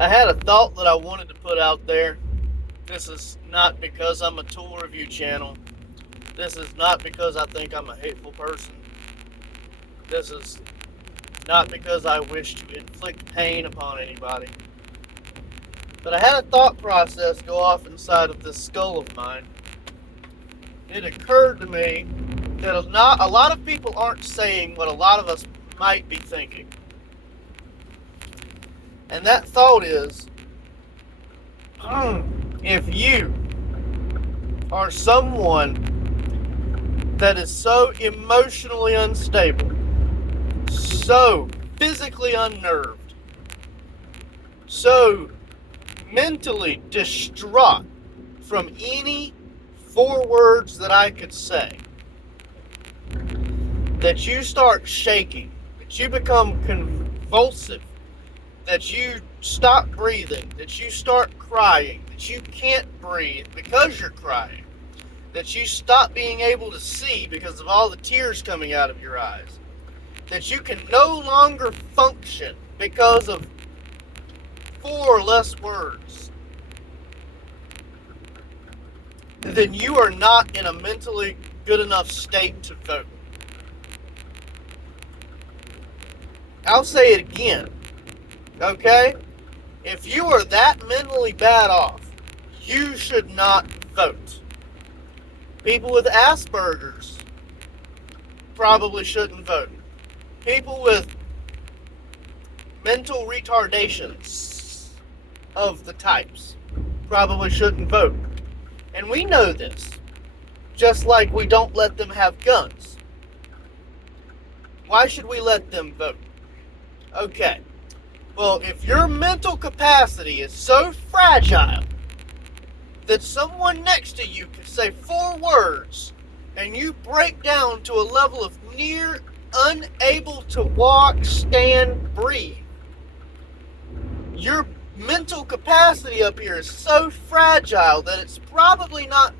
I had a thought that I wanted to put out there. This is not because I'm a tool review channel. This is not because I think I'm a hateful person. This is not because I wish to inflict pain upon anybody. But I had a thought process go off inside of this skull of mine. It occurred to me that not a lot of people aren't saying what a lot of us might be thinking. And that thought is, if you are someone that is so emotionally unstable, so physically unnerved, so mentally distraught from any 4 words that I could say, that you start shaking, that you become convulsive, that you stop breathing, that you start crying, that you can't breathe because you're crying, that you stop being able to see because of all the tears coming out of your eyes, that you can no longer function because of 4 or less words, then you are not in a mentally good enough state to vote. I'll say it again, okay? If you are that mentally bad off, you should not vote. People with Asperger's probably shouldn't vote. People with mental retardations of the types probably shouldn't vote. And we know this, just like we don't let them have guns. Why should we let them vote? Okay, well, if your mental capacity is so fragile that someone next to you can say 4 words and you break down to a level of near unable to walk, stand, breathe, your mental capacity up here is so fragile that it's probably not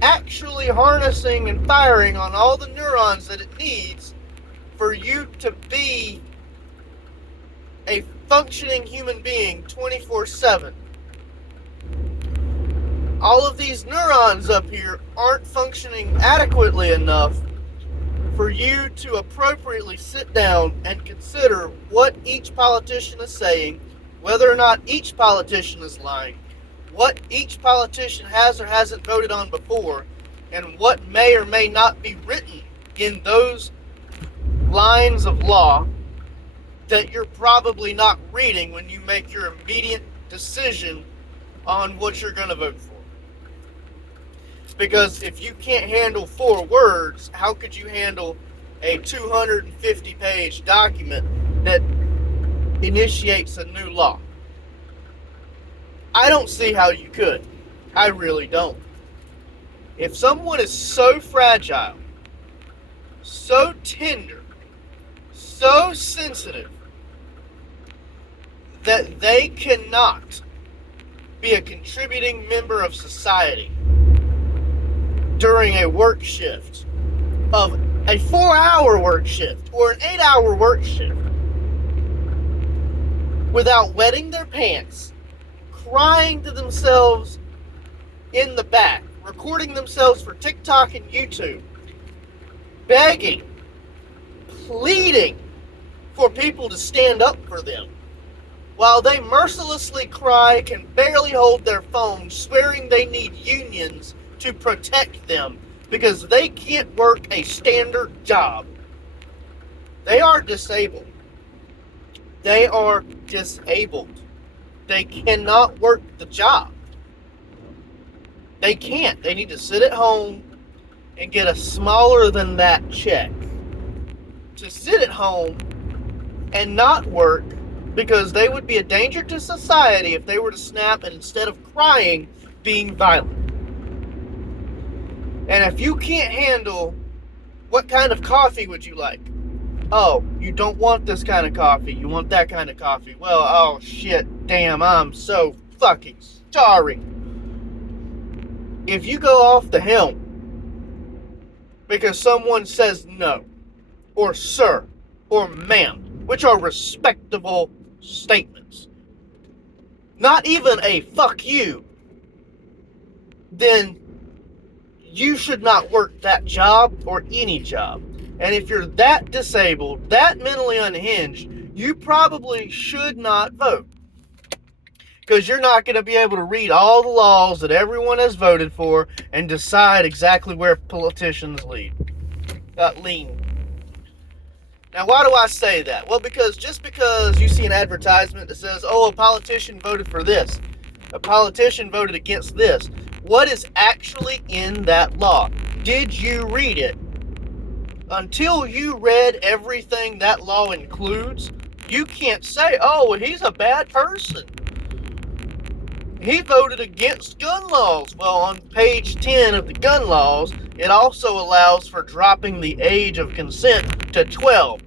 actually harnessing and firing on all the neurons that it needs for you to be a functioning human being 24/7. All of these neurons up here aren't functioning adequately enough for you to appropriately sit down and consider what each politician is saying, whether or not each politician is lying, what each politician has or hasn't voted on before, and what may or may not be written in those lines of law that you're probably not reading when you make your immediate decision on what you're going to vote for. Because if you can't handle 4 words, how could you handle a 250-page document that initiates a new law? I don't see how you could. I really don't. If someone is so fragile, so tender, so sensitive, that they cannot be a contributing member of society during a work shift, of a 4-hour work shift or an 8-hour work shift, without wetting their pants, crying to themselves in the back, recording themselves for TikTok and YouTube, begging, pleading for people to stand up for them, while they mercilessly cry, can barely hold their phone, swearing they need unions to protect them because they can't work a standard job. They are disabled. They are disabled. They cannot work the job. They can't. They need to sit at home and get a smaller than that check to sit at home and not work, because they would be a danger to society if they were to snap and, instead of crying, being violent. And if you can't handle, what kind of coffee would you like? Oh, you don't want this kind of coffee. You want that kind of coffee. Well, oh shit, damn, I'm so fucking sorry. If you go off the helm because someone says no, or sir, or ma'am, which are respectable statements, not even a fuck you, then you should not work that job or any job. And if you're that disabled, that mentally unhinged, you probably should not vote. Because you're not going to be able to read all the laws that everyone has voted for and decide exactly where politicians lean. Now, why do I say that? Well, because just because you see an advertisement that says, oh, a politician voted for this, a politician voted against this, what is actually in that law? Did you read it? Until you read everything that law includes, you can't say, oh, well, he's a bad person. He voted against gun laws. Well, on page 10 of the gun laws, it also allows for dropping the age of consent to 12.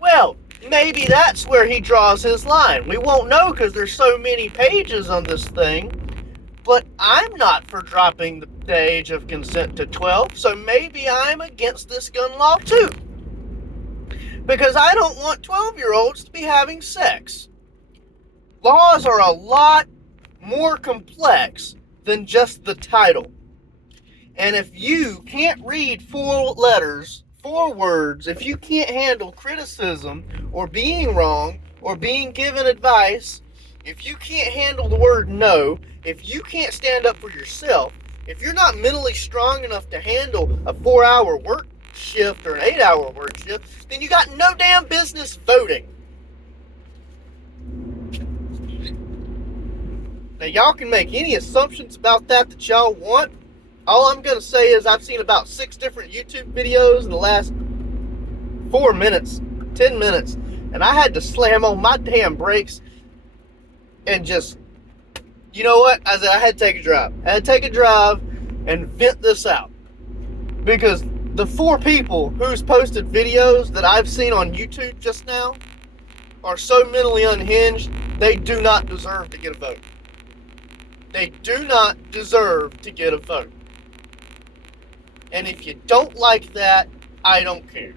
Well, maybe that's where he draws his line. We won't know because there's so many pages on this thing. But I'm not for dropping the age of consent to 12, so maybe I'm against this gun law too. Because I don't want 12-year-olds to be having sex. Laws are a lot more complex than just the title. And if you can't read 4 letters, 4 words, if you can't handle criticism or being wrong or being given advice, if you can't handle the word no, if you can't stand up for yourself, if you're not mentally strong enough to handle a 4-hour work shift or an 8-hour work shift, then you got no damn business voting. Now, y'all can make any assumptions about that y'all want. All I'm going to say is I've seen about 6 different YouTube videos in the last 4 minutes, 10 minutes, and I had to slam on my damn brakes and just, you know what? I had to take a drive. I had to take a drive and vent this out. Because the 4 people who's posted videos that I've seen on YouTube just now are so mentally unhinged, they do not deserve to get a vote. They do not deserve to get a vote. And if you don't like that, I don't care.